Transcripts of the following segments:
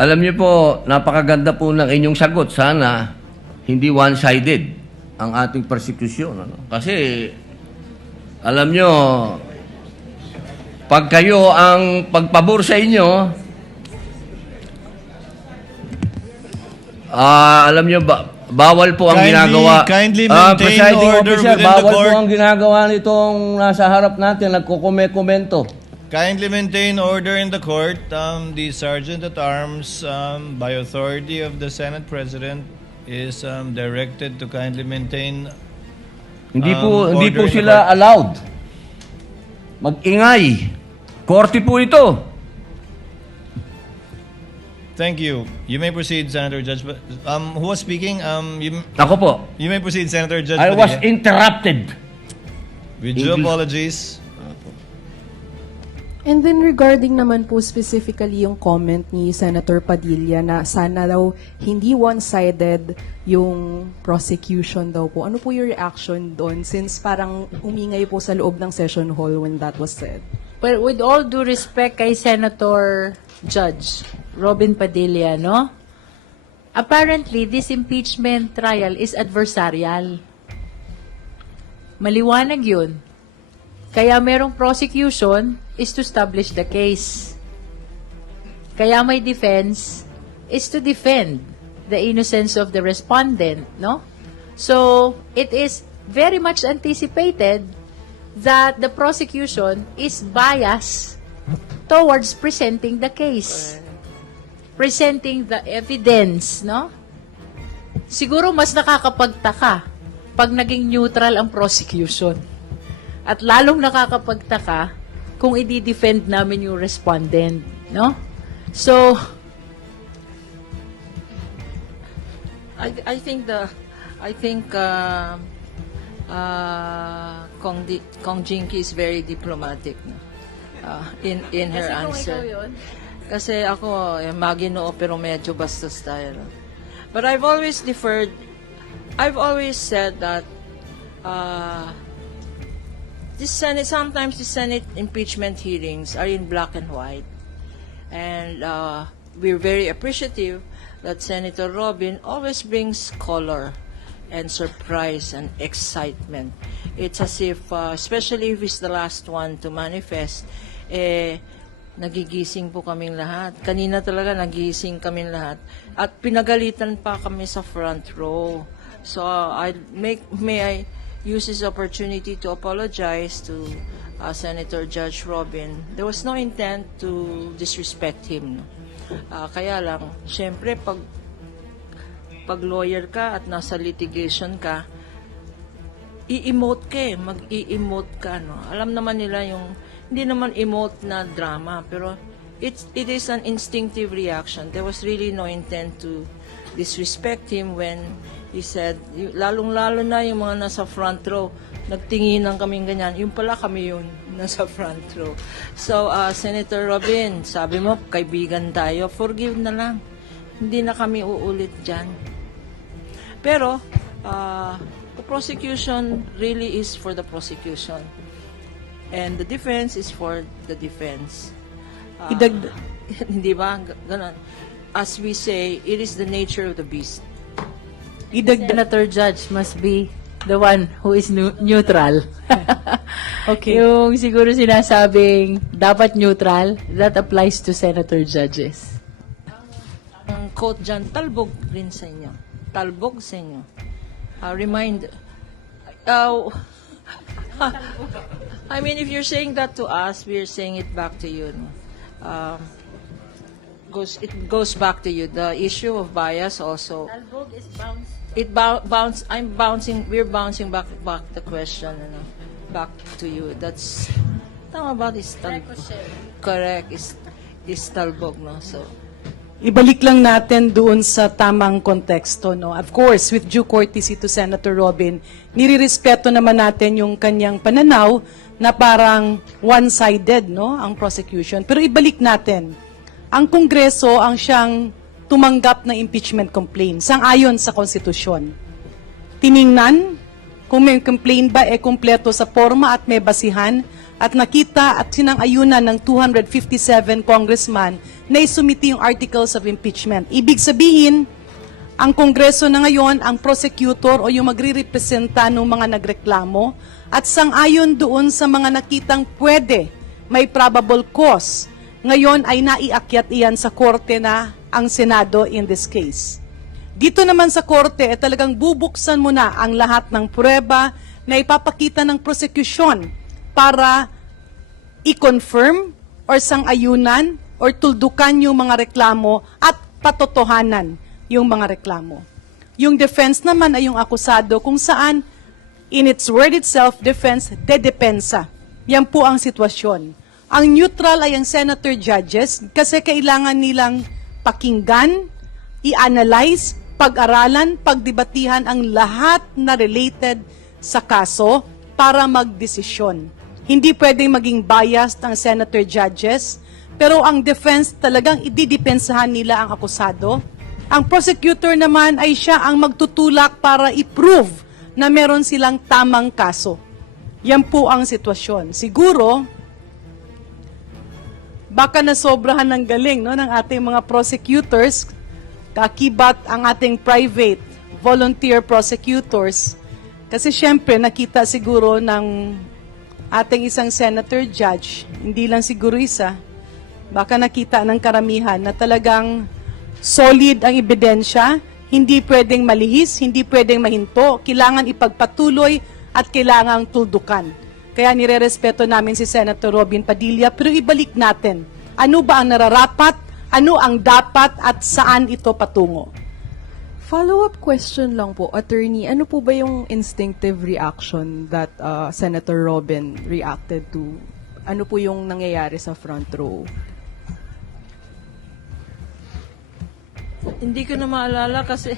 Alam niyo po, napakaganda po ng inyong sagot. Sana hindi one-sided ang ating persecution. Ano? Kasi, alam niyo, pag kayo ang pagpabor sa inyo, alam niyo, bawal po ang ginagawa. Kindly maintain Presiding order officer, within the bawal court. po ang ginagawa nitong nasa harap natin, nagkukomento. Kindly maintain order in the court. The Sergeant at Arms, by authority of the Senate President, is directed to kindly maintain. Hindi order po in the sila court. allowed. Mag-ingay. Korte po ito. Thank you. You may proceed, Senator Judge. Who was speaking? Ako po. You may proceed, Senator Judge. I was Padilla. interrupted. With due English. apologies. And then regarding naman po specifically yung comment ni Senator Padilla na sana daw hindi one-sided yung prosecution daw po. Ano po yung reaction doon since parang umingay po sa loob ng session hall when that was said? Well, with all due respect kay Senator Judge Robin Padilla, no? Apparently, this impeachment trial is adversarial. Maliwanag yun. Kaya merong prosecution is to establish the case. Kaya may defense is to defend the innocence of the respondent, no? So, it is very much anticipated that the prosecution is biased towards presenting the case. Presenting the evidence, no? Siguro mas nakakapagtaka pag naging neutral ang prosecution. At lalong nakakapagtaka kung i-defend namin yung respondent, no? So, I think Kong Jinky is very diplomatic, no? In her answer. Kasi ako, maginoo pero medyo bastos tayo. No? But I've always said that sometimes the Senate impeachment hearings are in black and white. And we're very appreciative that Senator Robin always brings color and surprise and excitement. It's as if, especially if he's the last one to manifest, nagigising po kaming lahat. Kanina talaga nagising kaming lahat. At pinagalitan pa kami sa front row. So may I use this opportunity to apologize to Senator Judge Robin. There was no intent to disrespect him. Kaya lang, syempre, pag lawyer ka at nasa litigation ka, i-emote ka mag-i-emote ka. No? Alam naman nila yung, hindi naman emote na drama, pero it is an instinctive reaction. There was really no intent to disrespect him when he said, lalong-lalo na yung mga nasa front row, nagtinginan kaming ganyan. Yung pala kami yun, nasa front row. So, Senator Robin, sabi mo, kaibigan tayo, forgive na lang. Hindi na kami uulit dyan. Pero, the prosecution really is for the prosecution. And the defense is for the defense. Hindi ba? Ganon. As we say, it is the nature of the beast. Senator Judge must be the one who is neutral. Okay. Yung siguro sinasabing dapat neutral, that applies to Senator Judges. Ang quote dyan, talbog rin sa inyo. Talbog sa inyo. I mean, if you're saying that to us, we're saying it back to you. No? It goes back to you. The issue of bias also. Talbog is bounce. We're bouncing back the question, back to you. That's tama ba? Is correct? Is talbog, no? So. Ibalik lang natin doon sa tamang konteksto, no? Of course, with due courtesy to Senator Robin, nirirespeto naman natin yung kanyang pananaw na parang one-sided, no? Ang prosecution. Pero ibalik natin, ang Kongreso ang siyang tumanggap ng impeachment complaint sang-ayon sa konstitusyon. Tiningnan kung may complaint ba kumpleto sa forma at may basihan at nakita at sinang-ayunan ng 257 congressman na isumiti yung articles of impeachment. Ibig sabihin, ang Kongreso na ngayon, ang prosecutor o yung magre-representa ng mga nagreklamo at sang-ayon doon sa mga nakitang pwede, may probable cause, ngayon ay naiakyat iyan sa korte na ang Senado in this case. Dito naman sa korte, talagang bubuksan mo na ang lahat ng pruweba na ipapakita ng prosecution para i-confirm or sang-ayunan or tuldukan yung mga reklamo at patotohanan yung mga reklamo. Yung defense naman ay yung akusado kung saan, in its word itself, defense, dedepensa. Yan po ang sitwasyon. Ang neutral ay ang senator judges kasi kailangan nilang pakinggan, i-analyze, pag-aralan, pagdebatihan ang lahat na related sa kaso para magdesisyon. Hindi pwedeng maging biased ang senator judges, pero ang defense talagang ididepensahan nila ang akusado. Ang prosecutor naman ay siya ang magtutulak para i-prove na meron silang tamang kaso. Yan po ang sitwasyon. Siguro, baka nasobrahan ng galing ng ating mga prosecutors, kakibat ang ating private volunteer prosecutors. Kasi syempre, nakita siguro ng ating isang senator judge, hindi lang siguro isa, baka nakita ng karamihan na talagang solid ang ebidensya, hindi pwedeng malihis, hindi pwedeng mahinto, kailangan ipagpatuloy at kailangang tuldukan. Kaya nirerespeto namin si Senator Robin Padilla, pero ibalik natin, ano ba ang nararapat, ano ang dapat at saan ito patungo? Follow-up question lang po, Attorney, ano po ba yung instinctive reaction that Senator Robin reacted to? Ano po yung nangyayari sa front row? Hindi ko na maalala kasi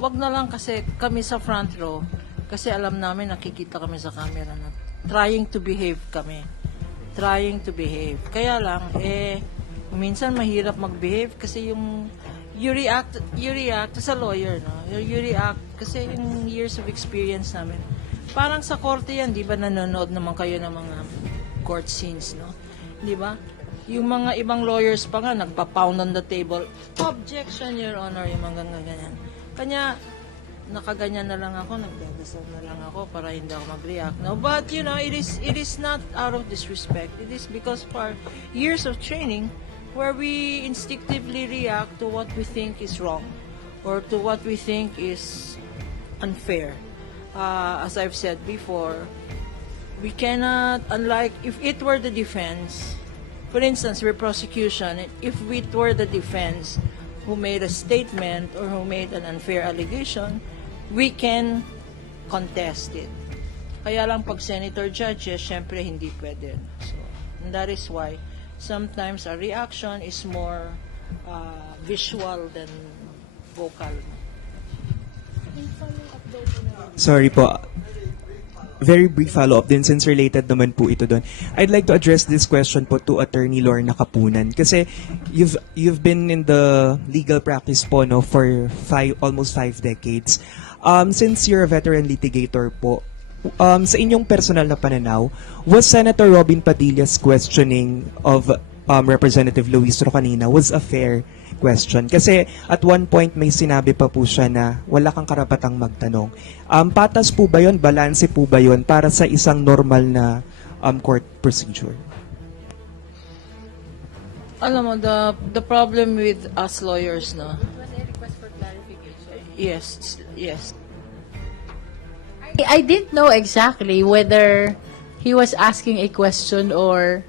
wag na lang kasi kami sa front row kasi alam namin nakikita kami sa camera na trying to behave kami. Trying to behave. Kaya lang minsan mahirap mag-behave kasi you react as a lawyer, no? You react kasi yung years of experience namin. Parang sa korte yan, di ba nanonood naman kayo ng mga court scenes, no? Di ba? Yung mga ibang lawyers pa nga, nagpa-pound on the table. Objection, Your Honor, yung mga ganyan. Kanya, nakaganyan na lang ako, nagdadasal na lang ako para hindi ako mag-react. No? But, you know, it is not out of disrespect. It is because of our years of training where we instinctively react to what we think is wrong or to what we think is unfair. As I've said before, we cannot, unlike, if it were the defense, for instance, we're prosecution, if it were the defense who made a statement or who made an unfair allegation, we can contest it. Kaya lang pag senator judges, syempre hindi pwede. So, and that is why sometimes our reaction is more visual than vocal. Sorry po. Very brief follow-up din since related naman po ito doon. I'd like to address this question po to Attorney Lorna Kapunan kasi you've been in the legal practice po no for almost 5 decades. Since you're a veteran litigator po, sa inyong personal na pananaw, was Senator Robin Padilla's questioning of Representative Luis Ro kanina was a fair question? Kasi at one point may sinabi pa po siya na wala kang karapatang magtanong. Patas po ba yun? Balanse po ba yun para sa isang normal na court procedure? Alam mo, the problem with us lawyers, no? It was a request for clarification. Yes. I didn't know exactly whether he was asking a question or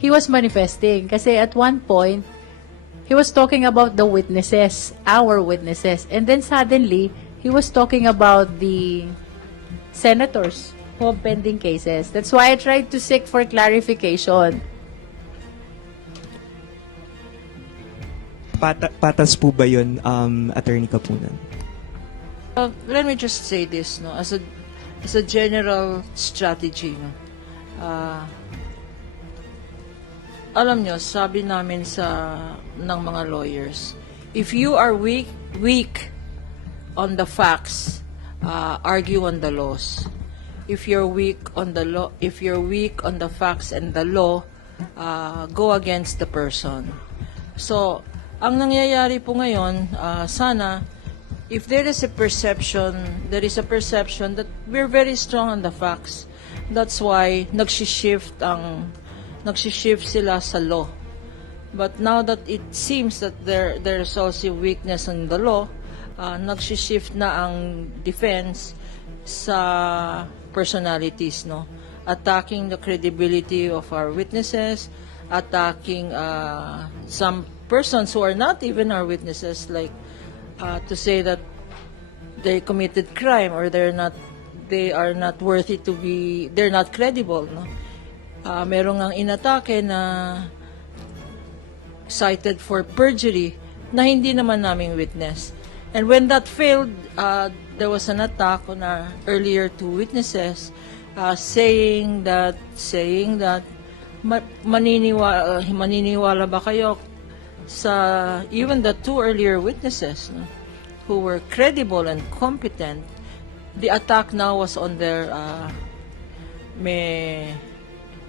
he was manifesting. Kasi at one point, he was talking about the witnesses, our witnesses. And then suddenly, he was talking about the senators who have pending cases. That's why I tried to seek for clarification. Patas po ba yun, Attorney Kapunan? Let me just say this, no, as a general strategy, no. Alam nyo, sabi namin ng mga lawyers, if you are weak on the facts, argue on the laws. If you're weak on the law, if you're weak on the facts and the law, go against the person. So, ang nangyayari po ngayon, sana, if there is a perception that we're very strong on the facts. That's why nagsishift sila sa law. But now that it seems that there's also weakness in the law, nagsishift na ang defense sa personalities, no? Attacking the credibility of our witnesses, attacking some persons who are not even our witnesses, like to say that they committed crime or they are not worthy to be, they're not credible, no? Merong ang inatake na cited for perjury na hindi naman naming witness. And when that failed, there was an attack on our earlier two witnesses, saying that maniniwala ba kayo sa even the two earlier witnesses, no, who were credible and competent. The attack now was on their may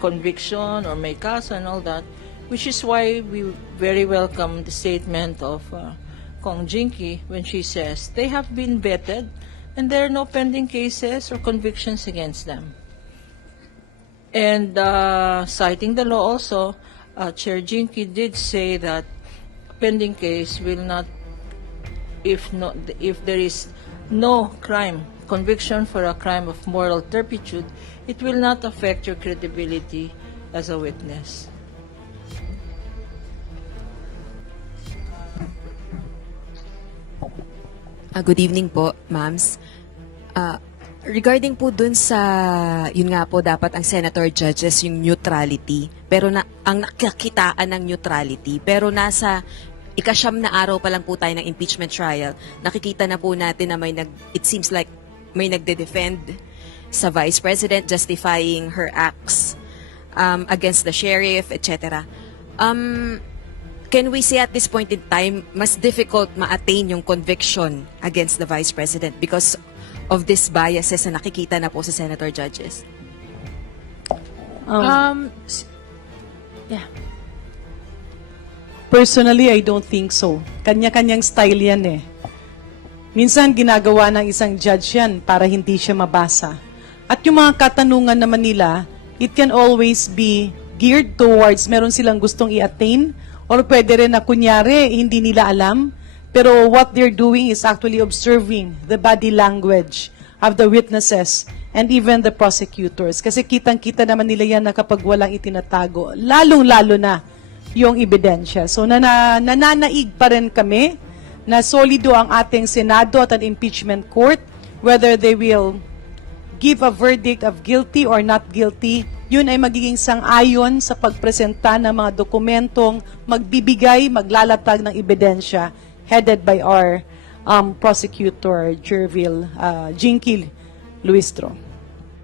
conviction or may kaso and all that, which is why we very welcome the statement of Kong Jinky when she says they have been vetted and there are no pending cases or convictions against them. And citing the law also, Chair Jinky did say that pending case will not, if there is no conviction for a crime of moral turpitude, it will not affect your credibility as a witness. Good evening po, ma'ams. Regarding po dun sa, yun nga po, dapat ang senator judges yung neutrality, pero ang nakakitaan ng neutrality, pero nasa ikasyam na araw pa lang po tayo ng impeachment trial, nakikita na po natin na it seems like may nagde-defend sa Vice President justifying her acts against the sheriff, etc. Can we say at this point in time, mas difficult ma-attain yung conviction against the Vice President because of these biases na nakikita na po sa senator judges? Yeah. Personally, I don't think so. Kanya-kanyang style yan eh. Minsan ginagawa ng isang judge yan para hindi siya mabasa. At yung mga katanungan naman nila, it can always be geared towards meron silang gustong i-attain or pwede rin na kunyari hindi nila alam, pero what they're doing is actually observing the body language of the witnesses and even the prosecutors. Kasi kitang-kita naman nila yan na kapag walang itinatago, lalong-lalo na yung ebidensya. So nananaig pa rin kami na solido ang ating Senado at ang impeachment court, whether they will give a verdict of guilty or not guilty, yun ay magiging sang-ayon sa pagpresenta ng mga dokumentong magbibigay, maglalatag ng ebidensya headed by our prosecutor, Jinky Luistro.